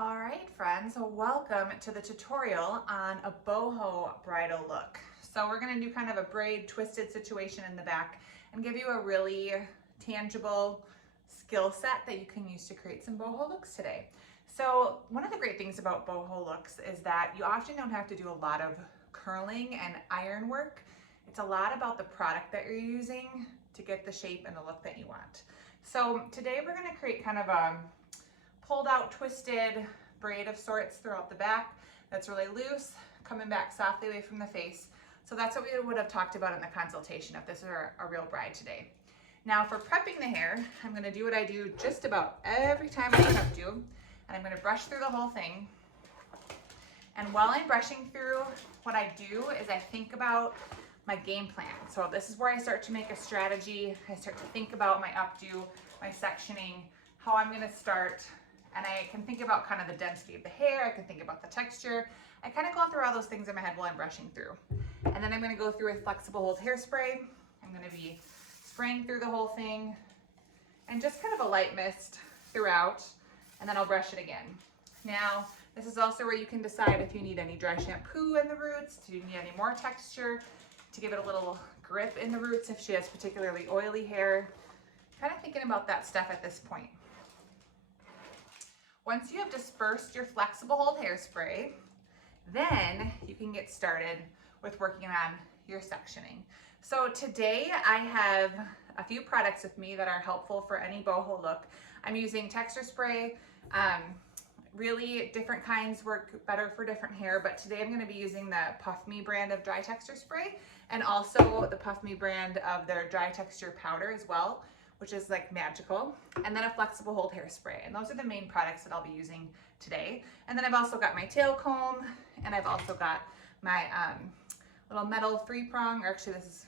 All right, friends, so welcome to the tutorial on a boho bridal look. So we're gonna do kind of a braid twisted situation in the back and give you a really tangible skill set that you can use to create some boho looks today. So one of the great things about boho looks is that you often don't have to do a lot of curling and iron work. It's a lot about the product that you're using to get the shape and the look that you want. So today we're gonna create kind of a pulled out twisted braid of sorts throughout the back that's really loose, coming back softly away from the face. So that's what we would have talked about in the consultation if this were a real bride today. Now for prepping the hair, I'm gonna do what I do just about every time I updo, and I'm gonna brush through the whole thing. And while I'm brushing through, what I do is I think about my game plan. So this is where I start to make a strategy. I start to think about my updo, my sectioning, how I'm gonna start. And I can think about kind of the density of the hair. I can think about the texture. I kind of go through all those things in my head while I'm brushing through. And then I'm going to go through with flexible hold hairspray. I'm going to be spraying through the whole thing and just kind of a light mist throughout. And then I'll brush it again. Now, this is also where you can decide if you need any dry shampoo in the roots, do you need any more texture to give it a little grip in the roots if she has particularly oily hair. Kind of thinking about that stuff at this point. Once you have dispersed your flexible hold hairspray, then you can get started with working on your sectioning. So today I have a few products with me that are helpful for any boho look. I'm using texture spray. Really different kinds work better for different hair, but today I'm going to be using the Puff Me brand of dry texture spray and also the Puff Me brand of their dry texture powder as well, which is like magical, and then a flexible hold hairspray. And those are the main products that I'll be using today. And then I've also got my tail comb, and I've also got my little metal 3-prong, or actually this is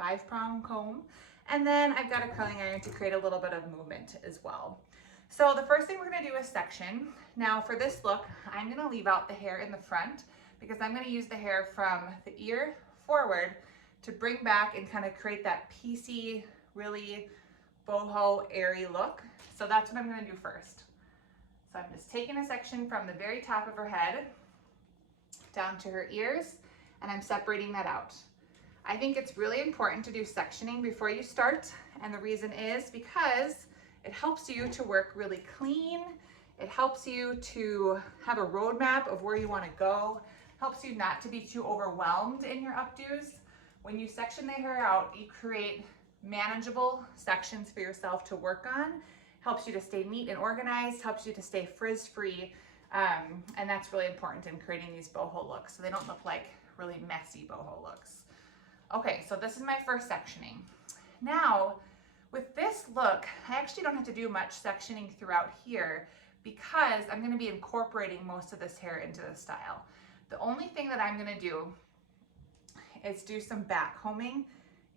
5-prong comb. And then I've got a curling iron to create a little bit of movement as well. So the first thing we're gonna do is section. Now for this look, I'm gonna leave out the hair in the front because I'm gonna use the hair from the ear forward to bring back and kind of create that piecey, really boho airy look. So that's what I'm going to do first. So I'm just taking a section from the very top of her head down to her ears, and I'm separating that out. I think it's really important to do sectioning before you start, and the reason is because it helps you to work really clean. It helps you to have a roadmap of where you want to go, helps you not to be too overwhelmed in your updos. When you section the hair out, you create manageable sections for yourself to work on, helps you to stay neat and organized, helps you to stay frizz-free, and that's really important in creating these boho looks so they don't look like really messy boho looks. Okay, so this is my first sectioning. Now, with this look, I actually don't have to do much sectioning throughout here because I'm going to be incorporating most of this hair into the style. The only thing that I'm going to do is do some back combing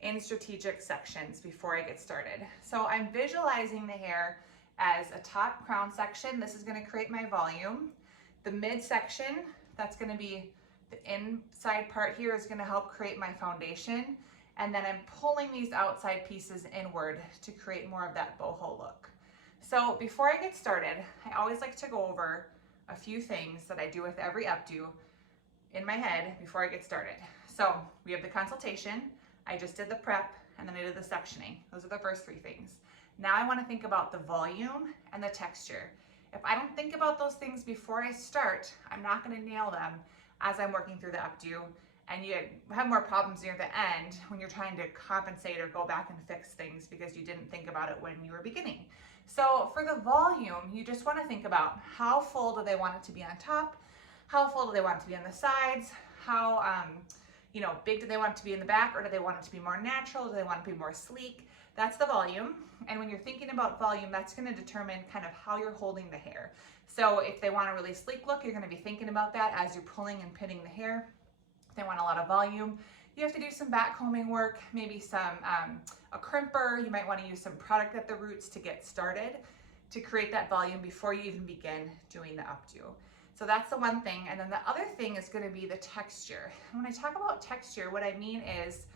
in strategic sections before I get started. So I'm visualizing the hair as a top crown section. This is going to create my volume. The mid section, that's going to be the inside part here, is going to help create my foundation. And then I'm pulling these outside pieces inward to create more of that boho look. So before I get started, I always like to go over a few things that I do with every updo in my head before I get started. So we have the consultation. I just did the prep, and then I did the sectioning. Those are the first 3 things. Now I want to think about the volume and the texture. If I don't think about those things before I start, I'm not going to nail them as I'm working through the updo, and you have more problems near the end when you're trying to compensate or go back and fix things because you didn't think about it when you were beginning. So for the volume, you just want to think about how full do they want it to be on top, how full do they want it to be on the sides, how big do they want it to be in the back, or do they want it to be more natural? Do they want it to be more sleek? That's the volume. And when you're thinking about volume, that's going to determine kind of how you're holding the hair. So if they want a really sleek look, you're going to be thinking about that as you're pulling and pinning the hair. If they want a lot of volume, you have to do some back combing work, maybe some a crimper. You might want to use some product at the roots to get started to create that volume before you even begin doing the updo. So that's the one thing. And then the other thing is going to be the texture. And when I talk about texture, what I mean is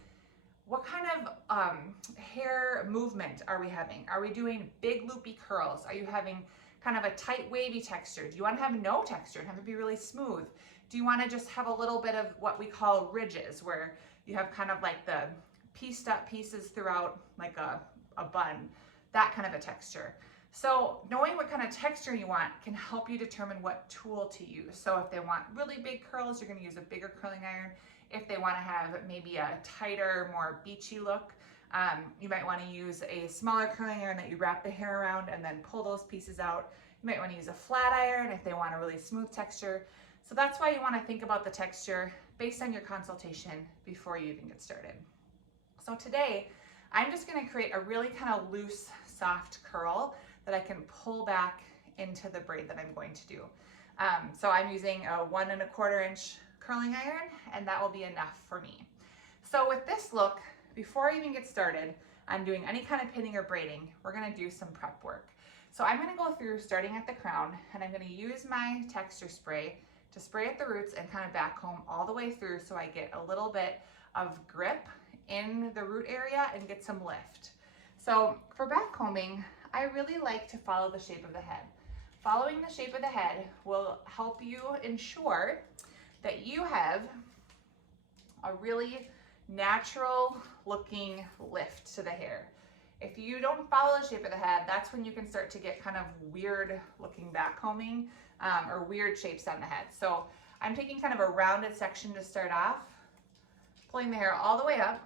what kind of hair movement are we having? Are we doing big loopy curls? Are you having kind of a tight wavy texture? Do you want to have no texture and have it be really smooth? Do you want to just have a little bit of what we call ridges, where you have kind of like the pieced up pieces throughout like a bun, that kind of a texture. So knowing what kind of texture you want can help you determine what tool to use. So if they want really big curls, you're going to use a bigger curling iron. If they want to have maybe a tighter, more beachy look, you might want to use a smaller curling iron that you wrap the hair around and then pull those pieces out. You might want to use a flat iron if they want a really smooth texture. So that's why you want to think about the texture based on your consultation before you even get started. So today, I'm just going to create a really kind of loose, soft curl that I can pull back into the braid that I'm going to do. So I'm using a 1 1/4 inch curling iron, and that will be enough for me. So with this look, before I even get started on doing any kind of pinning or braiding, we're going to do some prep work. So I'm going to go through starting at the crown, and I'm going to use my texture spray to spray at the roots and kind of back comb all the way through so I get a little bit of grip in the root area and get some lift. So for back combing, I really like to follow the shape of the head. Following the shape of the head will help you ensure that you have a really natural looking lift to the hair. If you don't follow the shape of the head, that's when you can start to get kind of weird looking back combing or weird shapes on the head. So I'm taking kind of a rounded section to start off, pulling the hair all the way up,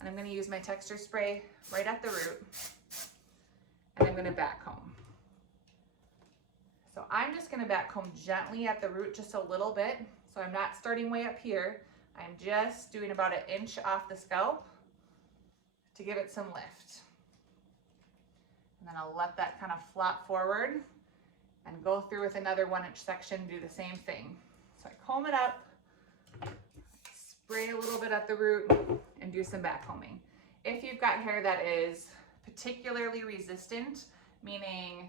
and I'm going to use my texture spray right at the root, and I'm going to back comb. So I'm just going to back comb gently at the root just a little bit. So I'm not starting way up here. I'm just doing about 1 inch off the scalp to give it some lift. And then I'll let that kind of flop forward and go through with another 1 inch section, do the same thing. So I comb it up, spray a little bit at the root, and do some back combing. If you've got hair that is particularly resistant, meaning,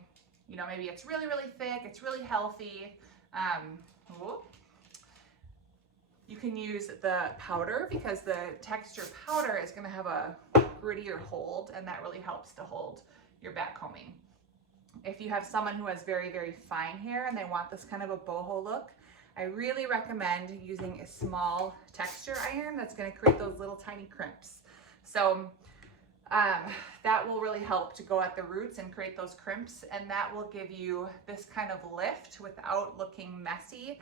you know, maybe it's really, really thick, it's really healthy, you can use the powder, because the texture powder is going to have a grittier hold, and that really helps to hold your back combing. If you have someone who has very, very fine hair and they want this kind of a boho look, I really recommend using a small texture iron that's going to create those little tiny crimps. So that will really help to go at the roots and create those crimps, and that will give you this kind of lift without looking messy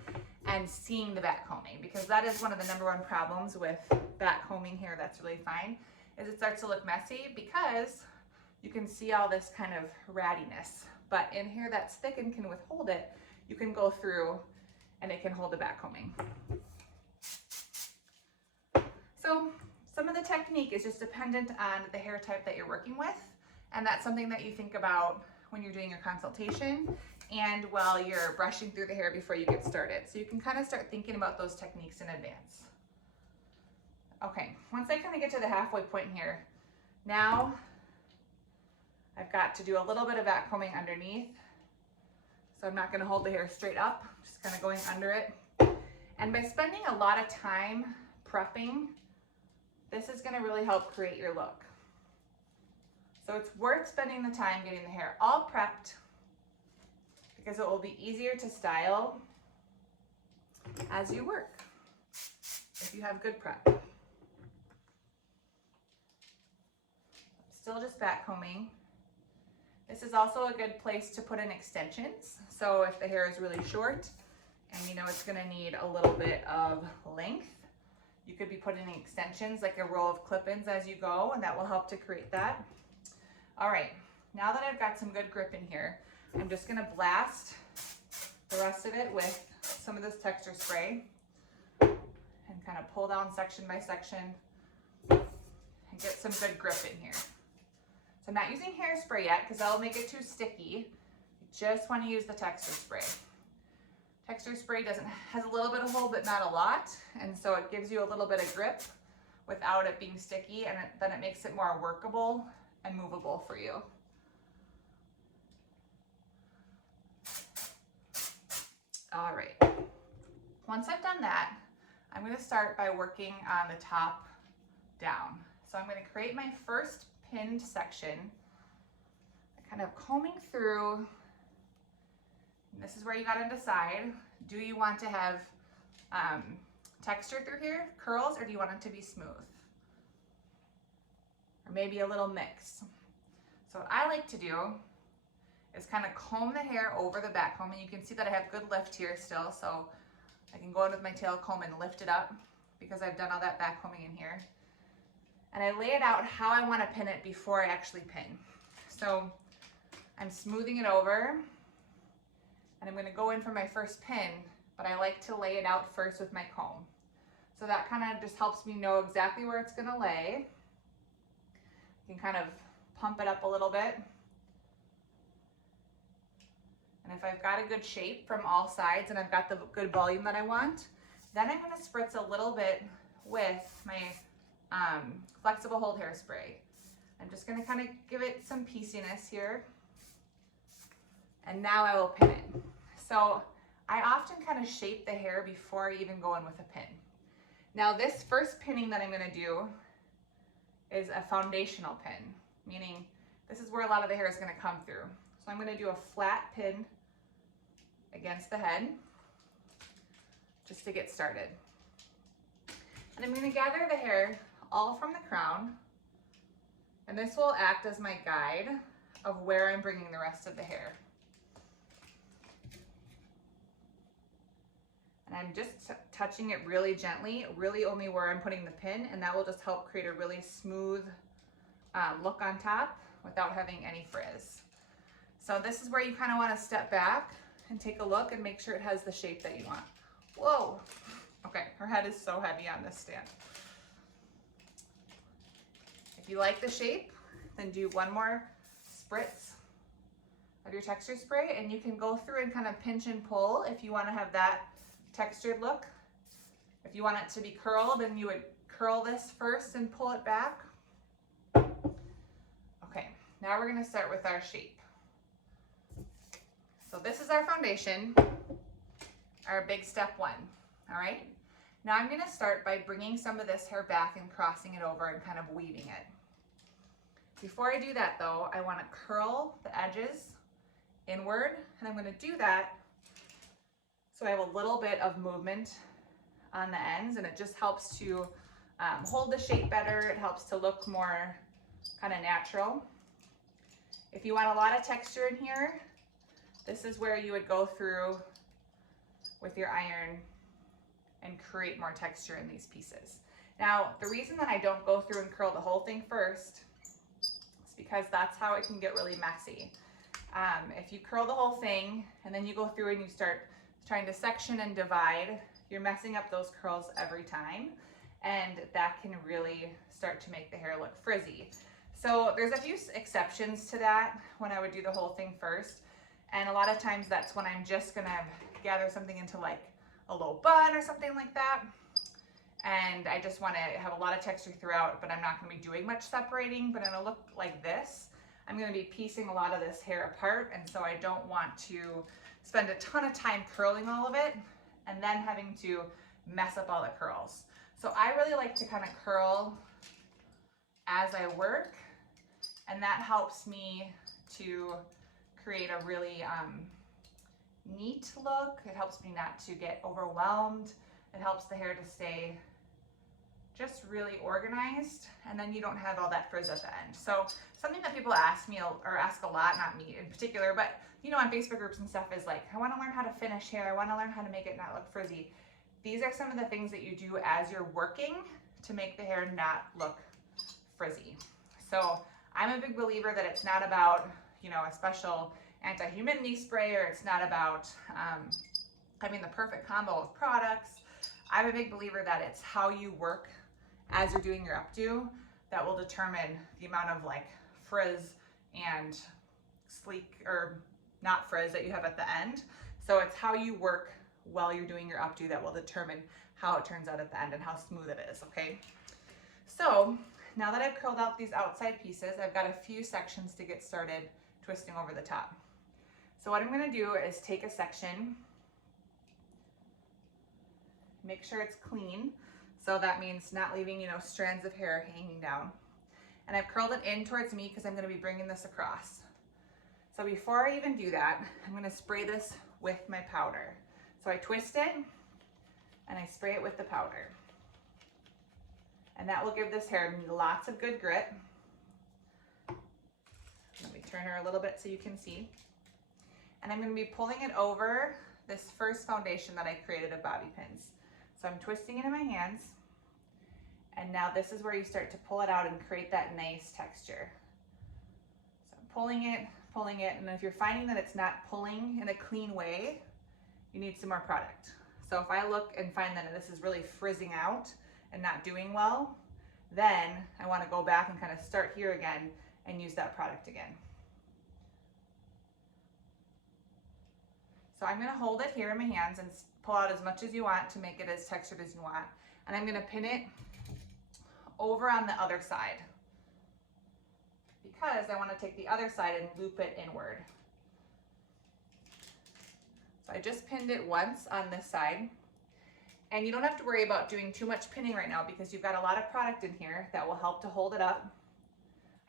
and seeing the back combing, because that is one of the #1 problems with back combing hair that's really fine, is it starts to look messy because you can see all this kind of rattiness. But in hair that's thick and can withhold it, you can go through and it can hold the back combing. So some of the technique is just dependent on the hair type that you're working with, and that's something that you think about when you're doing your consultation and while you're brushing through the hair before you get started. So you can kind of start thinking about those techniques in advance. Okay, once I kind of get to the halfway point here, now I've got to do a little bit of back combing underneath. So I'm not going to hold the hair straight up, just kind of going under it. And by spending a lot of time prepping, this is going to really help create your look. So it's worth spending the time getting the hair all prepped, because it will be easier to style as you work if you have good prep. Still just back combing. This is also a good place to put in extensions. So if the hair is really short and you know it's going to need a little bit of length, you could be putting in extensions like a row of clip-ins as you go, and that will help to create that. All right, now that I've got some good grip in here, I'm just going to blast the rest of it with some of this texture spray and kind of pull down section by section and get some good grip in here. So I'm not using hairspray yet because that'll make it too sticky. You just want to use the texture spray. Texture spray has a little bit of hold, but not a lot, and so it gives you a little bit of grip without it being sticky, and then it makes it more workable and movable for you. All right, once I've done that, I'm going to start by working on the top down. So I'm going to create my first pinned section, kind of combing through And this is where you gotta decide, do you want to have texture through here, curls, or do you want it to be smooth? Or maybe a little mix. So what I like to do is kind of comb the hair over the back comb, and you can see that I have good lift here still, so I can go in with my tail comb and lift it up because I've done all that back combing in here. And I lay it out how I want to pin it before I actually pin. So I'm smoothing it over, and I'm going to go in for my first pin, but I like to lay it out first with my comb. So that kind of just helps me know exactly where it's going to lay. You can kind of pump it up a little bit. And if I've got a good shape from all sides and I've got the good volume that I want, then I'm going to spritz a little bit with my flexible hold hairspray. I'm just going to kind of give it some pieciness here. And now I will pin it. So I often kind of shape the hair before I even go in with a pin. Now this first pinning that I'm going to do is a foundational pin, meaning this is where a lot of the hair is going to come through. So I'm going to do a flat pin against the head just to get started. And I'm going to gather the hair all from the crown, and this will act as my guide of where I'm bringing the rest of the hair. And I'm just touching it really gently, really only where I'm putting the pin, and that will just help create a really smooth look on top without having any frizz. So this is where you kind of want to step back and take a look and make sure it has the shape that you want. Whoa! Okay, her head is so heavy on this stand. If you like the shape, then do one more spritz of your texture spray, and you can go through and kind of pinch and pull if you want to have that textured look. If you want it to be curled, then you would curl this first and pull it back. Okay, now we're going to start with our shape. So this is our foundation, our big step one. All right, now I'm going to start by bringing some of this hair back and crossing it over and kind of weaving it. Before I do that though, I want to curl the edges inward, and I'm going to do that so I have a little bit of movement on the ends, and it just helps to hold the shape better. It helps to look more kind of natural. If you want a lot of texture in here, this is where you would go through with your iron and create more texture in these pieces. Now, the reason that I don't go through and curl the whole thing first is because that's how it can get really messy. If you curl the whole thing and then you go through and you start trying to section and divide, you're messing up those curls every time, and that can really start to make the hair look frizzy. So there's a few exceptions to that when I would do the whole thing first, and a lot of times that's when I'm just gonna gather something into like a low bun or something like that, and I just want to have a lot of texture throughout, but I'm not going to be doing much separating. But in a look like this, I'm going to be piecing a lot of this hair apart, and so I don't want to spend a ton of time curling all of it and then having to mess up all the curls. So I really like to kind of curl as I work, and that helps me to create a really neat look. It helps me not to get overwhelmed. It helps the hair to stay just really organized, and then you don't have all that frizz at the end. So something that people ask me, or ask a lot, not me in particular, but you know, on Facebook groups and stuff, is like, I want to learn how to finish hair. I want to learn how to make it not look frizzy. These are some of the things that you do as you're working to make the hair not look frizzy. So I'm a big believer that it's not about, you know, a special anti-humidity spray, or it's not about having the perfect combo of products. I'm a big believer that it's how you work as you're doing your updo that will determine the amount of like frizz and sleek or not frizz that you have at the end. So it's how you work while you're doing your updo that will determine how it turns out at the end and how smooth it is, okay? So now that I've curled out these outside pieces, I've got a few sections to get started twisting over the top. So what I'm going to do is take a section, make sure it's clean. So that means not leaving, you know, strands of hair hanging down. And I've curled it in towards me because I'm going to be bringing this across. So before I even do that, I'm gonna spray this with my powder. So I twist it and I spray it with the powder. And that will give this hair lots of good grip. Let me turn her a little bit so you can see. And I'm gonna be pulling it over this first foundation that I created of bobby pins. So I'm twisting it in my hands. And now this is where you start to pull it out and create that nice texture. So I'm pulling it, and if you're finding that it's not pulling in a clean way, you need some more product. So if I look and find that this is really frizzing out and not doing well, then I want to go back and kind of start here again and use that product again. So I'm going to hold it here in my hands and pull out as much as you want to make it as textured as you want. And I'm going to pin it over on the other side because I want to take the other side and loop it inward. So I just pinned it once on this side. And you don't have to worry about doing too much pinning right now because you've got a lot of product in here that will help to hold it up.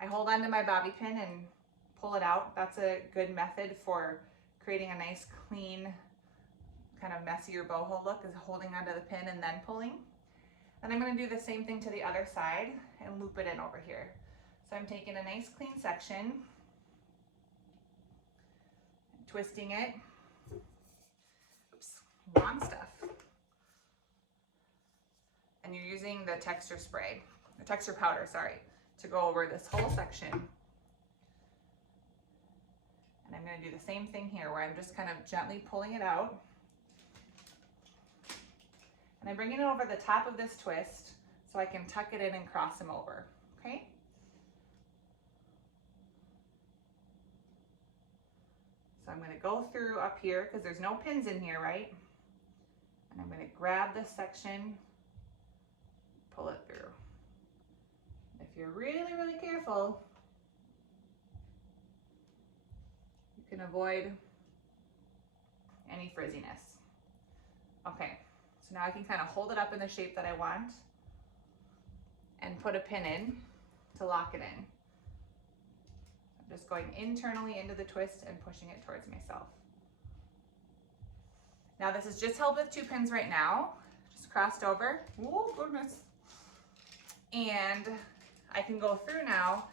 I hold onto my bobby pin and pull it out. That's a good method for creating a nice, clean, kind of messier boho look, is holding onto the pin and then pulling. And I'm going to do the same thing to the other side and loop it in over here. So I'm taking a nice clean section, twisting it. Oops, wrong stuff. And you're using the texture powder, to go over this whole section. And I'm going to do the same thing here where I'm just kind of gently pulling it out. And I'm bringing it over the top of this twist so I can tuck it in and cross them over, okay? So I'm going to go through up here because there's no pins in here, right? And I'm going to grab this section, pull it through. If you're really, really careful, you can avoid any frizziness. Okay, so now I can kind of hold it up in the shape that I want and put a pin in to lock it in. I'm just going internally into the twist and pushing it towards myself. Now this is just held with 2 pins right now, just crossed over. Oh goodness. And I can go through now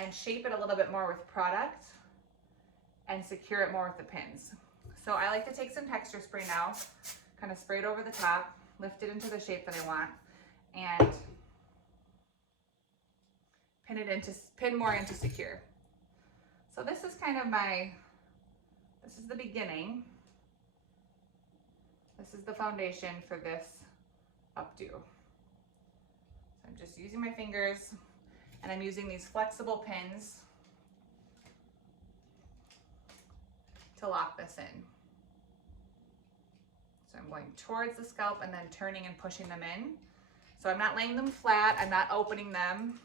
and shape it a little bit more with product and secure it more with the pins. So I like to take some texture spray now, kind of spray it over the top, lift it into the shape that I want, and pin more into secure. So this is kind of this is the beginning. This is the foundation for this updo. So I'm just using my fingers and I'm using these flexible pins to lock this in. So I'm going towards the scalp and then turning and pushing them in. So I'm not laying them flat, I'm not opening them.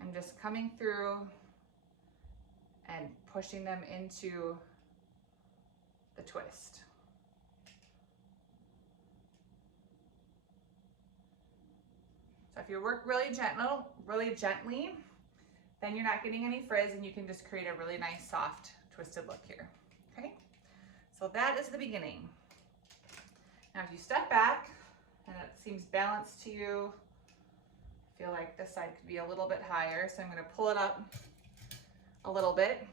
I'm just coming through and pushing them into the twist. So if you work really gently, then you're not getting any frizz and you can just create a really nice soft twisted look here, okay? So that is the beginning. Now if you step back and it seems balanced to you, feel like this side could be a little bit higher, so I'm going to pull it up a little bit,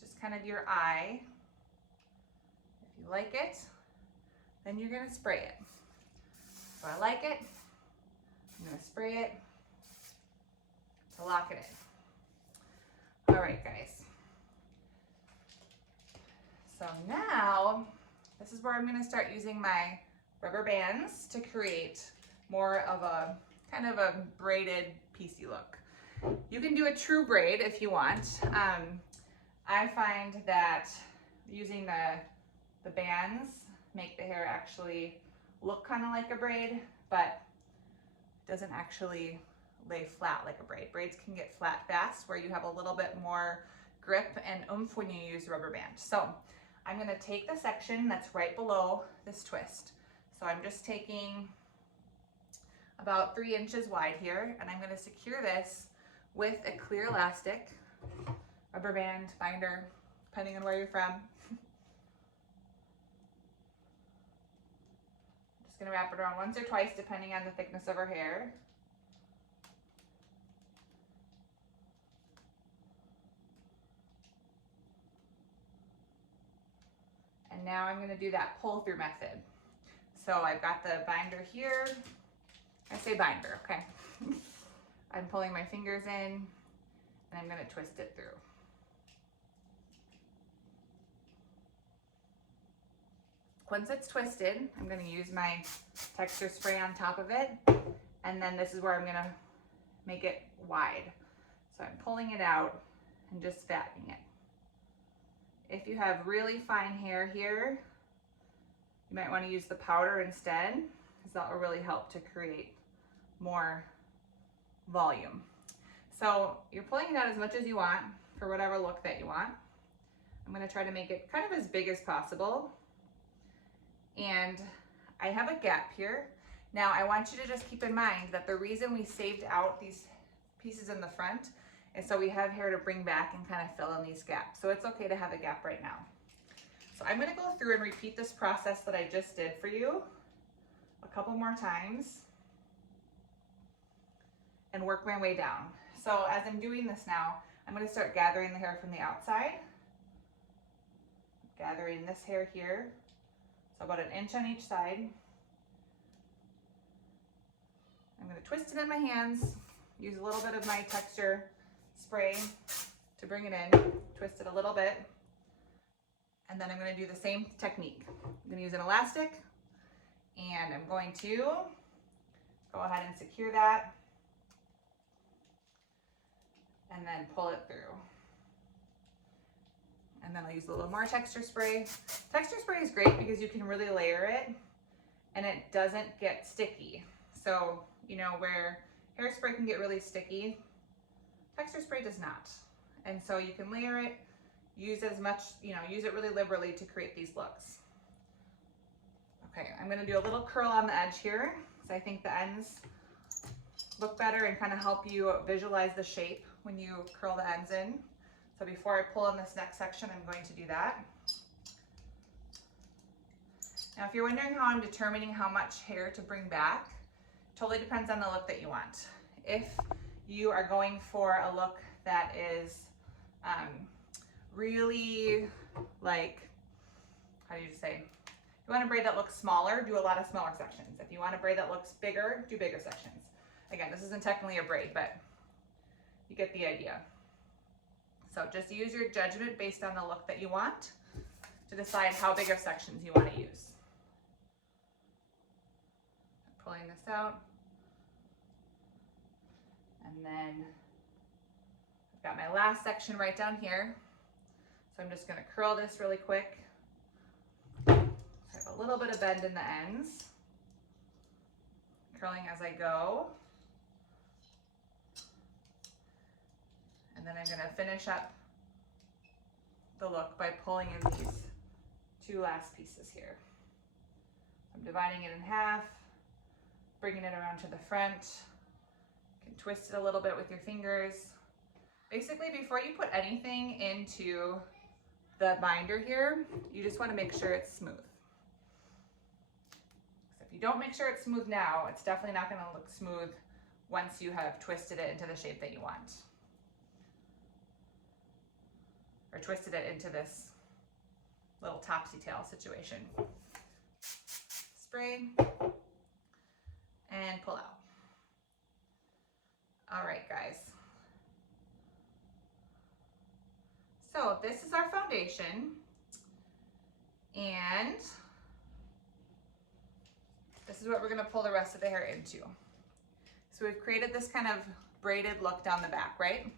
just kind of your eye. If you like it, then you're going to spray it. So I like it, I'm going to spray it to lock it in. All right, guys. So now, this is where I'm going to start using my rubber bands to create more of a kind of a braided piecey look. You can do a true braid if you want. I find that using the bands make the hair actually look kind of like a braid, but doesn't actually lay flat like a braid. Braids can get flat fast where you have a little bit more grip and oomph when you use rubber band. So I'm going to take the section that's right below this twist. So I'm just taking about 3 inches wide here, and I'm going to secure this with a clear elastic rubber band, binder, depending on where you're from. Just gonna wrap it around once or twice depending on the thickness of her hair. And now I'm gonna do that pull through method. So I've got the binder here. I say binder, okay. I'm pulling my fingers in and I'm gonna twist it through. Once it's twisted, I'm gonna use my texture spray on top of it. And then this is where I'm gonna make it wide. So I'm pulling it out and just fattening it. If you have really fine hair here, you might want to use the powder instead, because that will really help to create more volume. So you're pulling it out as much as you want for whatever look that you want. I'm going to try to make it kind of as big as possible. And I have a gap here. Now I want you to just keep in mind that the reason we saved out these pieces in the front is so we have hair to bring back and kind of fill in these gaps. So it's okay to have a gap right now. So I'm gonna go through and repeat this process that I just did for you a couple more times and work my way down. So as I'm doing this now, I'm gonna start gathering the hair from the outside, gathering this hair here, so about 1 inch on each side. I'm gonna twist it in my hands, use a little bit of my texture spray to bring it in, twist it a little bit, and then I'm going to do the same technique. I'm going to use an elastic, and I'm going to go ahead and secure that, and then pull it through. And then I'll use a little more texture spray. Texture spray is great because you can really layer it, and it doesn't get sticky. So, you know, where hairspray can get really sticky, texture spray does not. And so you can layer it, use as much, you know, use it really liberally to create these looks. Okay, I'm gonna do a little curl on the edge here, because I think the ends look better and kind of help you visualize the shape when you curl the ends in. So before I pull in this next section, I'm going to do that. Now, if you're wondering how I'm determining how much hair to bring back, totally depends on the look that you want. If you are going for a look that is really like, how do you say? If you want a braid that looks smaller, do a lot of smaller sections. If you want a braid that looks bigger, do bigger sections. Again, this isn't technically a braid, but you get the idea. So just use your judgment based on the look that you want to decide how big of sections you want to use. Pulling this out. And then I've got my last section right down here. So I'm just going to curl this really quick. So I have a little bit of bend in the ends. Curling as I go. And then I'm going to finish up the look by pulling in these two last pieces here. I'm dividing it in half, bringing it around to the front. You can twist it a little bit with your fingers. Basically, before you put anything into the binder here, you just want to make sure it's smooth. So if you don't make sure it's smooth now, it's definitely not going to look smooth once you have twisted it into the shape that you want. Or twisted it into this little topsy tail situation. Spray and pull out. All right, guys. So this is our foundation, and this is what we're gonna pull the rest of the hair into. So we've created this kind of braided look down the back, right?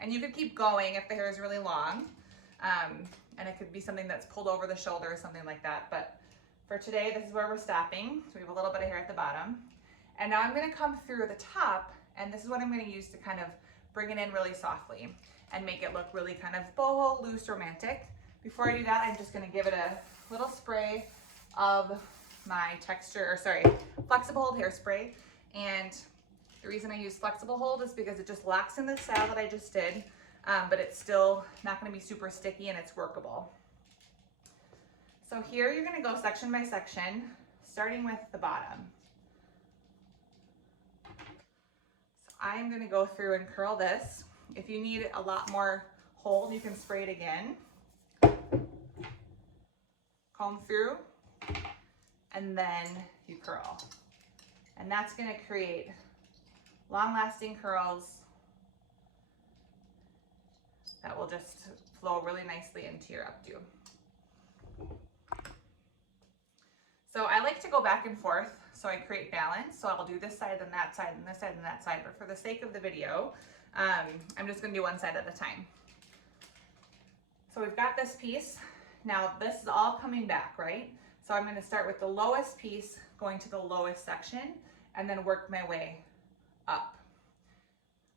And you could keep going if the hair is really long, and it could be something that's pulled over the shoulder or something like that. But for today, this is where we're stopping. So we have a little bit of hair at the bottom. And now I'm gonna come through the top, and this is what I'm gonna use to kind of bring it in really softly and make it look really kind of boho, loose, romantic. Before I do that, I'm just gonna give it a little spray of my flexible hold hairspray. And the reason I use flexible hold is because it just locks in the style that I just did. but it's still not going to be super sticky and it's workable. So here you're going to go section by section, starting with the bottom. So I'm going to go through and curl this. If you need a lot more hold, you can spray it again. Comb through, and then you curl. And that's going to create long-lasting curls that will just flow really nicely into your updo. So I like to go back and forth so I create balance. So I'll do this side and that side and this side and that side, but for the sake of the video, I'm just gonna do one side at a time. So we've got this piece. Now this is all coming back, right? So I'm gonna start with the lowest piece, going to the lowest section, and then work my way up.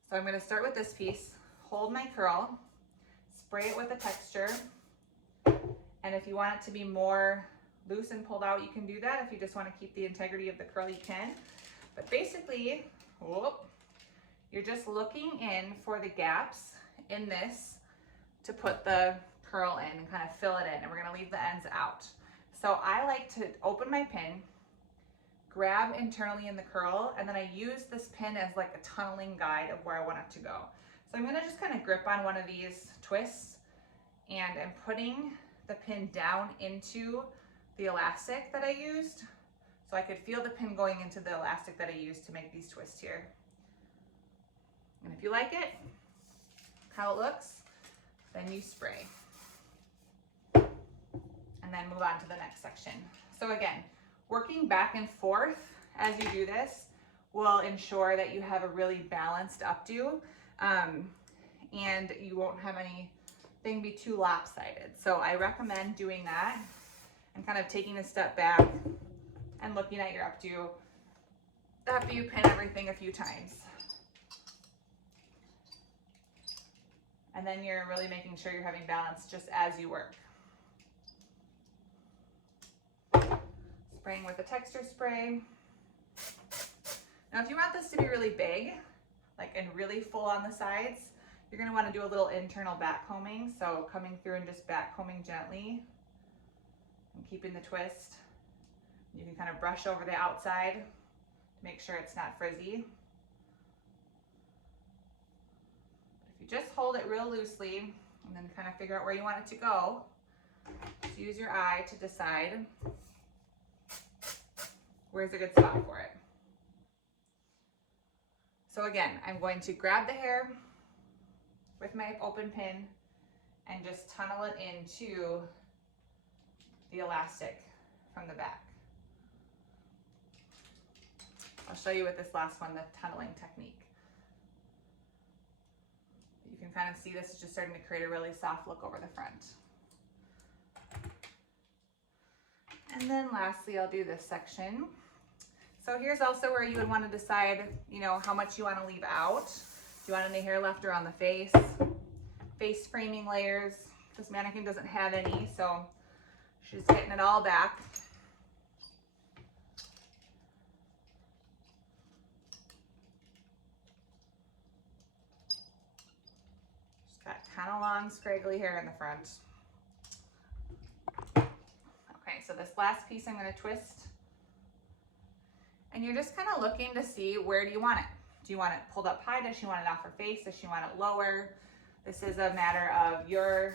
So I'm gonna start with this piece, hold my curl, spray it with a texture, and if you want it to be more loose and pulled out, you can do that. If you just want to keep the integrity of the curl, you can. But basically, you're just looking in for the gaps in this to put the curl in and kind of fill it in, and we're going to leave the ends out. So I like to open my pin, grab internally in the curl, and then I use this pin as like a tunneling guide of where I want it to go. So I'm going to just kind of grip on one of these twists, and I'm putting the pin down into the elastic that I used, so I could feel the pin going into the elastic that I used to make these twists here. And if you like it, how it looks, then you spray. And then move on to the next section. So again, working back and forth as you do this will ensure that you have a really balanced updo, and you won't have anything be too lopsided. So I recommend doing that and kind of taking a step back and looking at your updo after you pin everything a few times. And then you're really making sure you're having balance just as you work. Spraying with a texture spray. Now if you want this to be really big, like and really full on the sides, you're going to want to do a little internal back combing. So coming through and just back combing gently and keeping the twist. You can kind of brush over the outside to make sure it's not frizzy. If you just hold it real loosely and then kind of figure out where you want it to go, just use your eye to decide where's a good spot for it. So again, I'm going to grab the hair with my open pin and just tunnel it into the elastic from the back. I'll show you with this last one, the tunneling technique. You can kind of see this is just starting to create a really soft look over the front. And then lastly, I'll do this section. So here's also where you would want to decide, you know, how much you want to leave out. Do you want any hair left around the face framing layers? This mannequin doesn't have any, so she's getting it all back. She's got kind of long, scraggly hair in the front. Okay, so this last piece I'm going to twist. And you're just kind of looking to see, where do you want it? Do you want it pulled up high? Does she want it off her face? Does she want it lower? This is a matter of your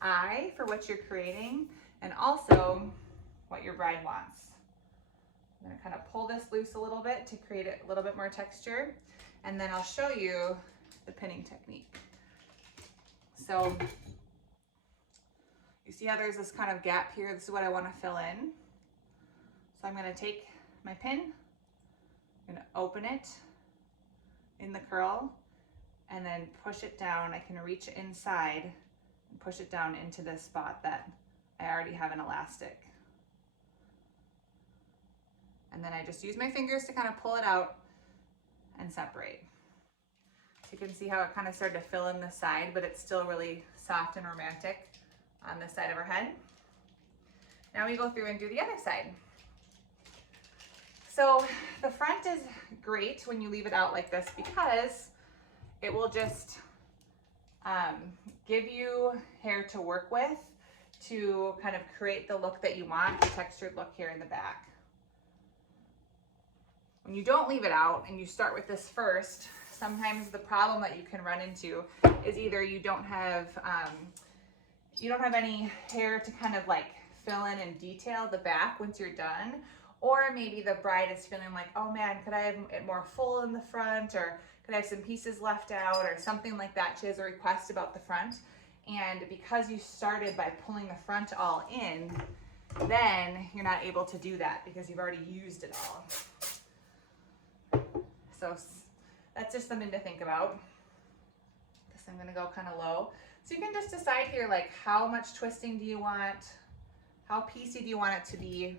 eye for what you're creating, and also what your bride wants. I'm going to kind of pull this loose a little bit to create a little bit more texture, and then I'll show you the pinning technique. So you see how there's this kind of gap here? This is what I want to fill in. So I'm going to take my pin, I'm going to open it in the curl, and then push it down. I can reach inside and push it down into this spot that I already have an elastic. And then I just use my fingers to kind of pull it out and separate. So you can see how it kind of started to fill in the side, but it's still really soft and romantic on this side of her head. Now we go through and do the other side. So the front is great when you leave it out like this, because it will just give you hair to work with to kind of create the look that you want, the textured look here in the back. When you don't leave it out and you start with this first, sometimes the problem that you can run into is either you don't have any hair to kind of like fill in and detail the back once you're done, or maybe the bride is feeling like, oh man, could I have it more full in the front, or could I have some pieces left out, or something like that. She has a request about the front, and because you started by pulling the front all in, then you're not able to do that because you've already used it all. So that's just something to think about. This I'm gonna go kind of low. So you can just decide here, like, how much twisting do you want? How piecey do you want it to be?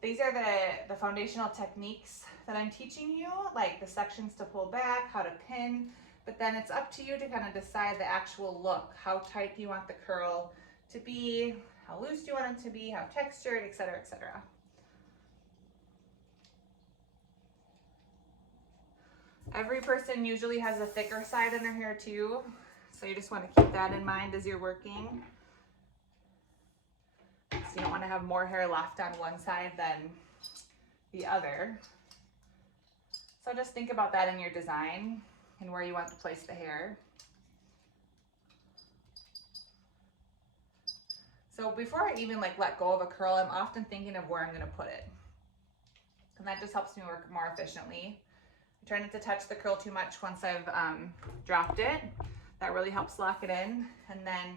These are the foundational techniques that I'm teaching you, like the sections to pull back, how to pin, but then it's up to you to kind of decide the actual look. How tight do you want the curl to be? How loose do you want it to be? How textured, etc., etc. Every person usually has a thicker side in their hair too, so you just want to keep that in mind as you're working. So you don't want to have more hair left on one side than the other. So just think about that in your design and where you want to place the hair. So before I even like let go of a curl, I'm often thinking of where I'm going to put it. And that just helps me work more efficiently. I try not to touch the curl too much once I've dropped it. That really helps lock it in. And then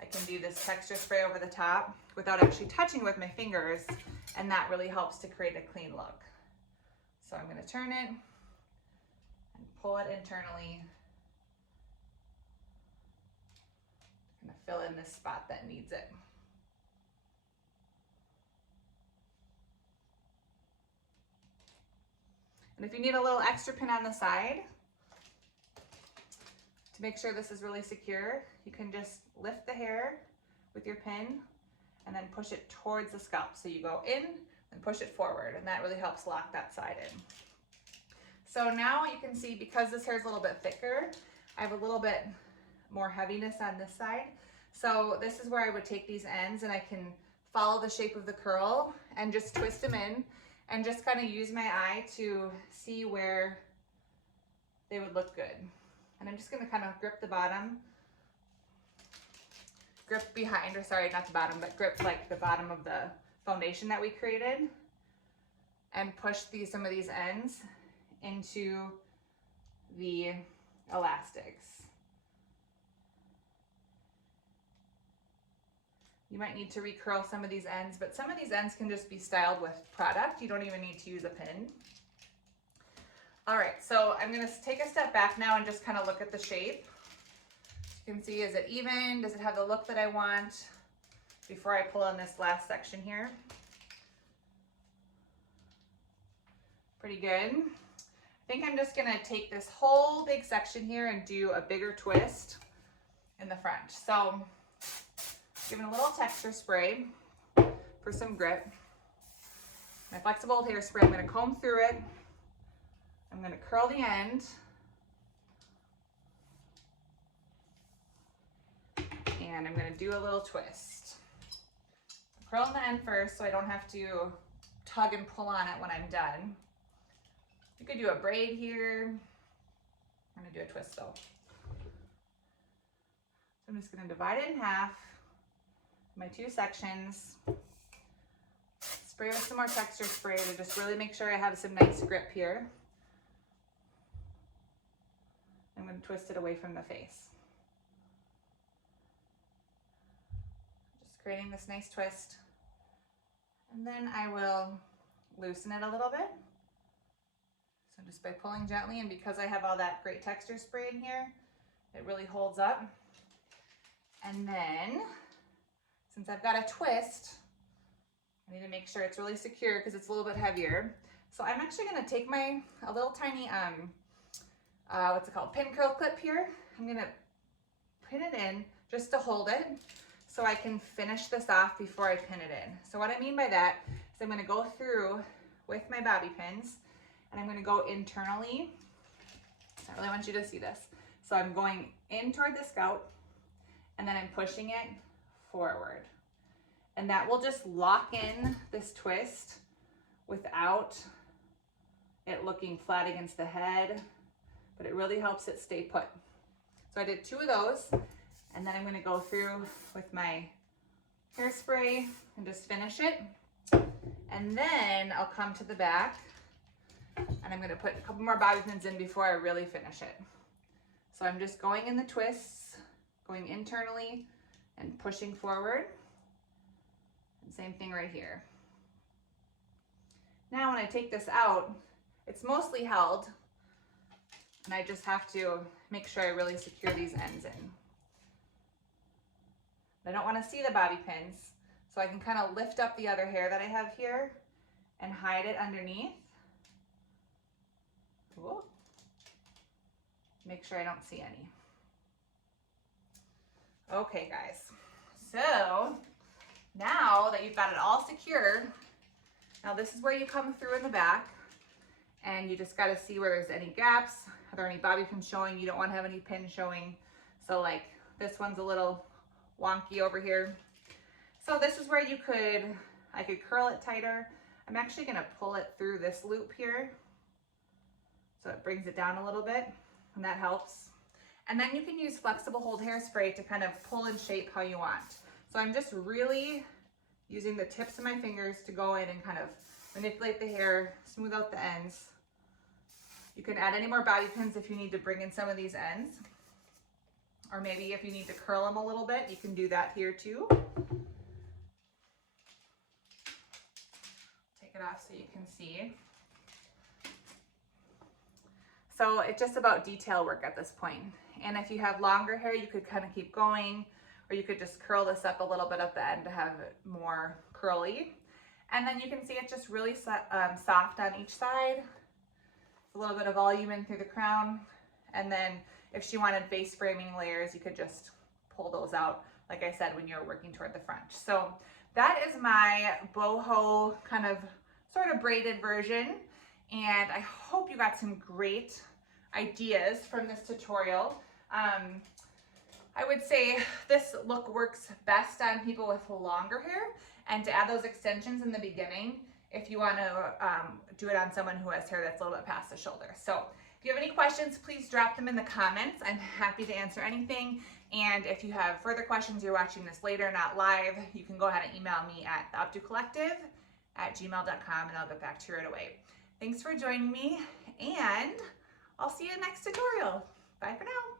I can do this texture spray over the top without actually touching with my fingers, and that really helps to create a clean look. So I'm going to turn it and pull it internally. I'm going to fill in this spot that needs it. And if you need a little extra pin on the side, to make sure this is really secure, you can just lift the hair with your pin and then push it towards the scalp. So you go in and push it forward, and that really helps lock that side in. So now you can see, because this hair is a little bit thicker, I have a little bit more heaviness on this side. So this is where I would take these ends and I can follow the shape of the curl and just twist them in and just kind of use my eye to see where they would look good. And I'm just going to kind of grip the bottom, grip behind, or sorry, not the bottom, but grip like the bottom of the foundation that we created, and push some of these ends into the elastics. You might need to recurl some of these ends, but some of these ends can just be styled with product. You don't even need to use a pin. All right, so I'm gonna take a step back now and just kind of look at the shape. You can see, is it even? Does it have the look that I want? Before I pull in this last section here. Pretty good. I think I'm just gonna take this whole big section here and do a bigger twist in the front. So giving a little texture spray for some grip. My flexible hairspray, I'm gonna comb through it. I'm going to curl the end, and I'm going to do a little twist. Curl in the end first so I don't have to tug and pull on it when I'm done. You could do a braid here. I'm going to do a twist though. So I'm just going to divide it in half, my two sections. Spray with some more texture spray to just really make sure I have some nice grip here. I'm going to twist it away from the face. Just creating this nice twist. And then I will loosen it a little bit. So just by pulling gently, and because I have all that great texture spray in here, it really holds up. And then, since I've got a twist, I need to make sure it's really secure because it's a little bit heavier. So I'm actually going to take a little tiny what's it called, pin curl clip here. I'm gonna pin it in just to hold it so I can finish this off before I pin it in. So what I mean by that is I'm gonna go through with my bobby pins and I'm gonna go internally. I really want you to see this. So I'm going in toward the scalp and then I'm pushing it forward. And that will just lock in this twist without it looking flat against the head, but it really helps it stay put. So I did 2 of those, and then I'm gonna go through with my hairspray and just finish it. And then I'll come to the back and I'm gonna put a couple more bobby pins in before I really finish it. So I'm just going in the twists, going internally and pushing forward. And same thing right here. Now when I take this out, it's mostly held, and I just have to make sure I really secure these ends in. I don't want to see the bobby pins, so I can kind of lift up the other hair that I have here and hide it underneath. Ooh. Make sure I don't see any. Okay guys, so now that you've got it all secured, now this is where you come through in the back, and you just got to see where there's any gaps. Are there any bobby pins showing? You don't want to have any pins showing. So like this one's a little wonky over here. So this is where I could curl it tighter. I'm actually going to pull it through this loop here, so it brings it down a little bit, and that helps. And then you can use flexible hold hairspray to kind of pull and shape how you want. So I'm just really using the tips of my fingers to go in and kind of manipulate the hair, smooth out the ends. You can add any more bobby pins if you need to bring in some of these ends. Or maybe if you need to curl them a little bit, you can do that here too. Take it off so you can see. So it's just about detail work at this point. And if you have longer hair, you could kind of keep going, or you could just curl this up a little bit at the end to have it more curly. And then you can see it's just really soft on each side. A little bit of volume in through the crown. And then if she wanted face framing layers, you could just pull those out, like I said, when you're working toward the front. So that is my boho kind of sort of braided version. And I hope you got some great ideas from this tutorial. I would say this look works best on people with longer hair, and to add those extensions in the beginning if you want to do it on someone who has hair that's a little bit past the shoulder. So if you have any questions, please drop them in the comments. I'm happy to answer anything. And if you have further questions, you're watching this later, not live, you can go ahead and email me at theupdocollective@gmail.com, and I'll get back to you right away. Thanks for joining me, and I'll see you in the next tutorial. Bye for now.